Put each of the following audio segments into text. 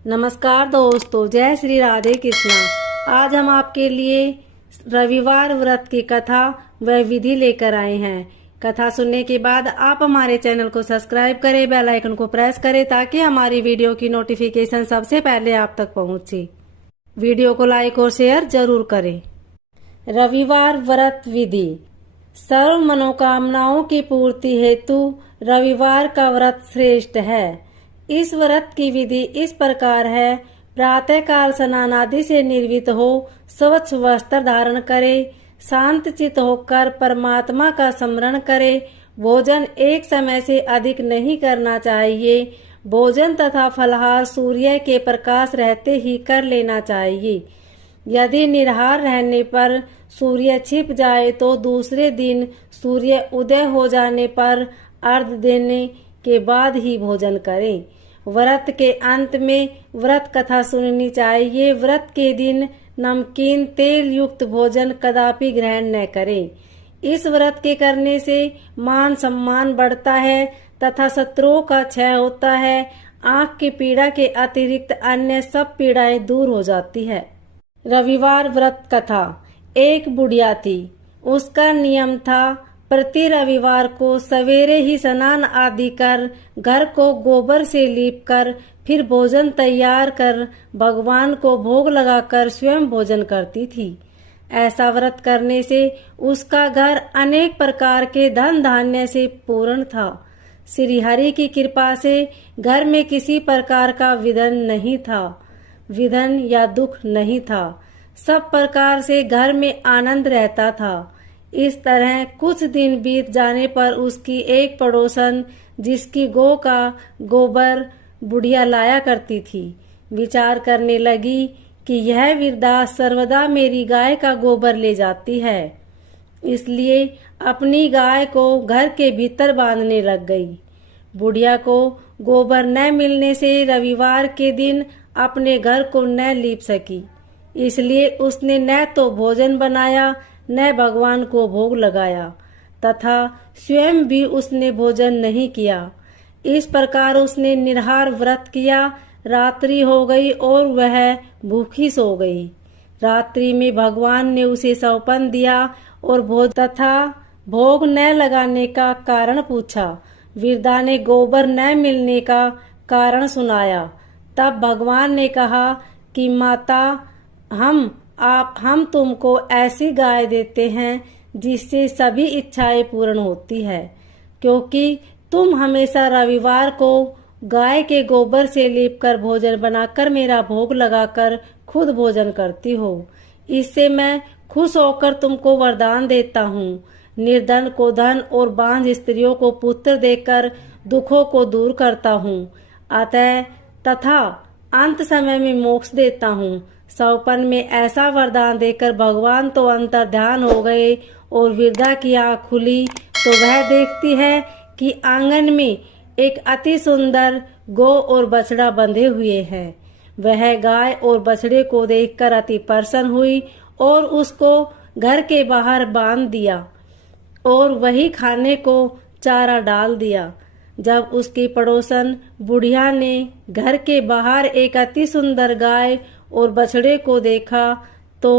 नमस्कार दोस्तों, जय श्री राधे कृष्णा। आज हम आपके लिए रविवार व्रत की कथा व विधि लेकर आए हैं। कथा सुनने के बाद आप हमारे चैनल को सब्सक्राइब करें, बेल आइकन को प्रेस करें ताकि हमारी वीडियो की नोटिफिकेशन सबसे पहले आप तक पहुंचे। वीडियो को लाइक और शेयर जरूर करें। रविवार व्रत विधि। सर्व मनोकामनाओं की पूर्ति हेतु रविवार का व्रत श्रेष्ठ है। इस व्रत की विधि इस प्रकार है। प्रातःकाल स्नान आदि से निर्वित हो स्वच्छ वस्त्र धारण करे, शांत चित्त होकर परमात्मा का स्मरण करे। भोजन एक समय से अधिक नहीं करना चाहिए। भोजन तथा फलाहार सूर्य के प्रकाश रहते ही कर लेना चाहिए। यदि निराहार रहने पर सूर्य छिप जाए तो दूसरे दिन सूर्य उदय हो जाने पर अर्घ देने के बाद ही भोजन करें। व्रत के अंत में व्रत कथा सुननी चाहिए। व्रत के दिन नमकीन तेल युक्त भोजन कदापि ग्रहण न करें। इस व्रत के करने से मान सम्मान बढ़ता है तथा शत्रुओं का क्षय होता है। आंख की पीड़ा के अतिरिक्त अन्य सब पीड़ाएं दूर हो जाती है। रविवार व्रत कथा। एक बुढ़िया थी। उसका नियम था प्रति रविवार को सवेरे ही स्नान आदि कर घर को गोबर से लीप कर फिर भोजन तैयार कर भगवान को भोग लगाकर स्वयं भोजन करती थी। ऐसा व्रत करने से उसका घर अनेक प्रकार के धन धान्य से पूर्ण था। श्री हरि की कृपा से घर में किसी प्रकार का विघ्न नहीं था, विघ्न या दुख नहीं था। सब प्रकार से घर में आनंद रहता था। इस तरह कुछ दिन बीत जाने पर उसकी एक पड़ोसन, जिसकी गौ का गोबर बुढ़िया लाया करती थी, विचार करने लगी कि यह वृद्धा सर्वदा मेरी गाय का गोबर ले जाती है, इसलिए अपनी गाय को घर के भीतर बांधने लग गई। बुढ़िया को गोबर न मिलने से रविवार के दिन अपने घर को न लीप सकी, इसलिए उसने न तो भोजन बनाया न भगवान को भोग लगाया तथा स्वयं भी उसने भोजन नहीं किया। इस प्रकार उसने निराहार व्रत किया। रात्रि हो गई और वह भूखी सो गई। रात्रि में भगवान ने उसे सौंपन दिया और भोग न लगाने का कारण पूछा। वृद्धा ने गोबर न मिलने का कारण सुनाया। तब भगवान ने कहा कि माता, हम तुमको ऐसी गाय देते हैं जिससे सभी इच्छाएं पूर्ण होती है, क्योंकि तुम हमेशा रविवार को गाय के गोबर से लीपकर भोजन बनाकर मेरा भोग लगाकर खुद भोजन करती हो। इससे मैं खुश होकर तुमको वरदान देता हूँ। निर्धन को धन और बांझ स्त्रियों को पुत्र देकर दुखों को दूर करता हूँ। अतः तथा अंत समय में मोक्ष देता हूँ। सौपन में ऐसा वरदान देकर भगवान तो अंतर्ध्यान हो गए और वृद्धा की आँख खुली तो वह देखती है कि आंगन में एक अति सुंदर गौ और बछड़ा बंधे हुए हैं। वह गाय और बछड़े को देखकर अति प्रसन्न हुई और उसको घर के बाहर बांध दिया और वही खाने को चारा डाल दिया। जब उसकी पड़ोसन बुढ़िया ने घर के बाहर एक अति सुंदर गाय और बछड़े को देखा तो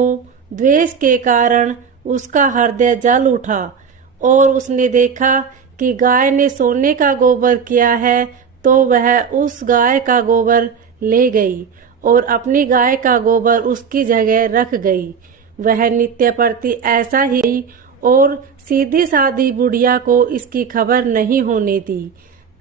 द्वेष के कारण उसका हृदय जल उठा और उसने देखा कि गाय ने सोने का गोबर किया है, तो वह उस गाय का गोबर ले गई और अपनी गाय का गोबर उसकी जगह रख गई। वह नित्य प्रति ऐसा ही और सीधी सादी बुढ़िया को इसकी खबर नहीं होने दी।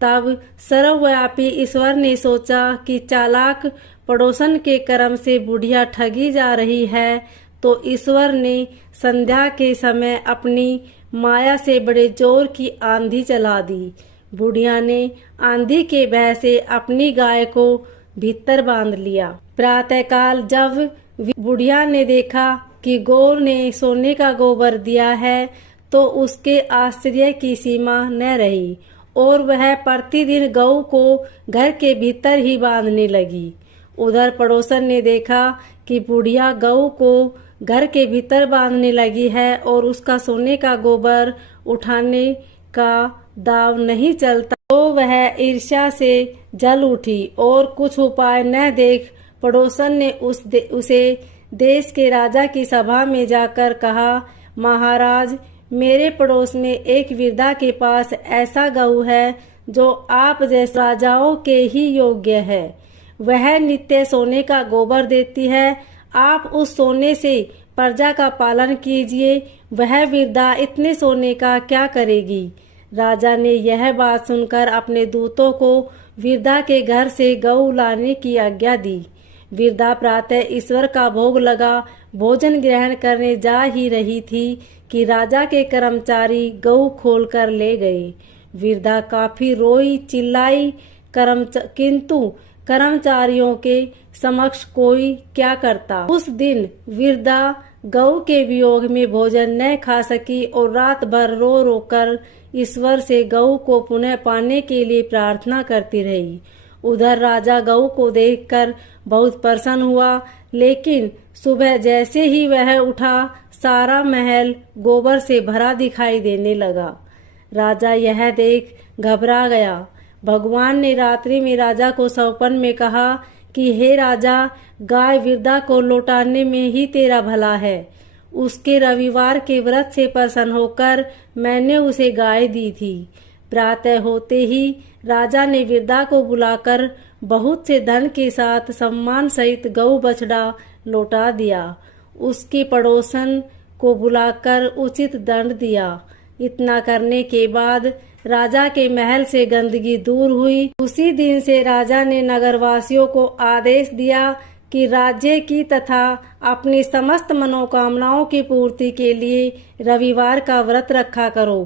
तब सर्वव्यापी ईश्वर ने सोचा कि चालाक पड़ोसन के कर्म से बुढ़िया ठगी जा रही है, तो ईश्वर ने संध्या के समय अपनी माया से बड़े जोर की आंधी चला दी। बुढ़िया ने आंधी के भय से अपनी गाय को भीतर बांध लिया। प्रातःकाल जब बुढ़िया ने देखा कि गौ ने सोने का गोबर दिया है, तो उसके आश्चर्य की सीमा न रही और वह प्रतिदिन गौ को घर के भीतर ही बांधने लगी। उधर पड़ोसन ने देखा कि बुढ़िया गौ को घर के भीतर बांधने लगी है और उसका सोने का गोबर उठाने का दाव नहीं चलता। तो वह ईर्ष्या से जल उठी और कुछ उपाय न देख पड़ोसन ने उसे देश के राजा की सभा में जाकर कहा, महाराज, मेरे पड़ोस में एक वृद्धा के पास ऐसा गऊ है जो आप जैसे राजाओं के ही योग्य है। वह नित्य सोने का गोबर देती है। आप उस सोने से प्रजा का पालन कीजिए। वह वृद्धा इतने सोने का क्या करेगी। राजा ने यह बात सुनकर अपने दूतों को वृद्धा के घर से गऊ लाने की आज्ञा दी। वृद्धा प्रातः ईश्वर का भोग लगा भोजन ग्रहण करने जा ही रही थी कि राजा के कर्मचारी गऊ खोलकर ले गए। वृद्धा काफी रोई चिल्लाई, किंतु कर्मचारियों के समक्ष कोई क्या करता। उस दिन वृद्धा गऊ के वियोग में भोजन न खा सकी और रात भर रो रो कर ईश्वर से गऊ को पुनः पाने के लिए प्रार्थना करती रही। उधर राजा गऊ को देखकर बहुत प्रसन्न हुआ, लेकिन सुबह जैसे ही वह उठा सारा महल गोबर से भरा दिखाई देने लगा। राजा यह देख घबरा गया। भगवान ने रात्रि में राजा को स्वप्न में कहा कि हे राजा, गाय वृद्धा को लौटाने में ही तेरा भला है। उसके रविवार के व्रत से प्रसन्न होकर मैंने उसे गाय दी थी। प्रातः होते ही राजा ने वृद्धा को बुलाकर बहुत से धन के साथ सम्मान सहित गऊ बछड़ा लौटा दिया। उसके पड़ोसन को बुलाकर उचित दंड दिया। इतना करने के बाद राजा के महल से गंदगी दूर हुई। उसी दिन से राजा ने नगरवासियों को आदेश दिया कि राज्य की तथा अपनी समस्त मनोकामनाओं की पूर्ति के लिए रविवार का व्रत रखा करो।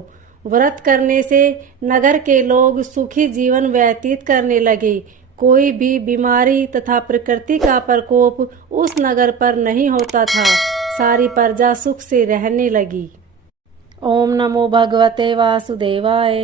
व्रत करने से नगर के लोग सुखी जीवन व्यतीत करने लगे। कोई भी बीमारी तथा प्रकृति का प्रकोप उस नगर पर नहीं होता था। सारी प्रजा सुख से रहने लगी। ओम नमो भगवते वासुदेवाय।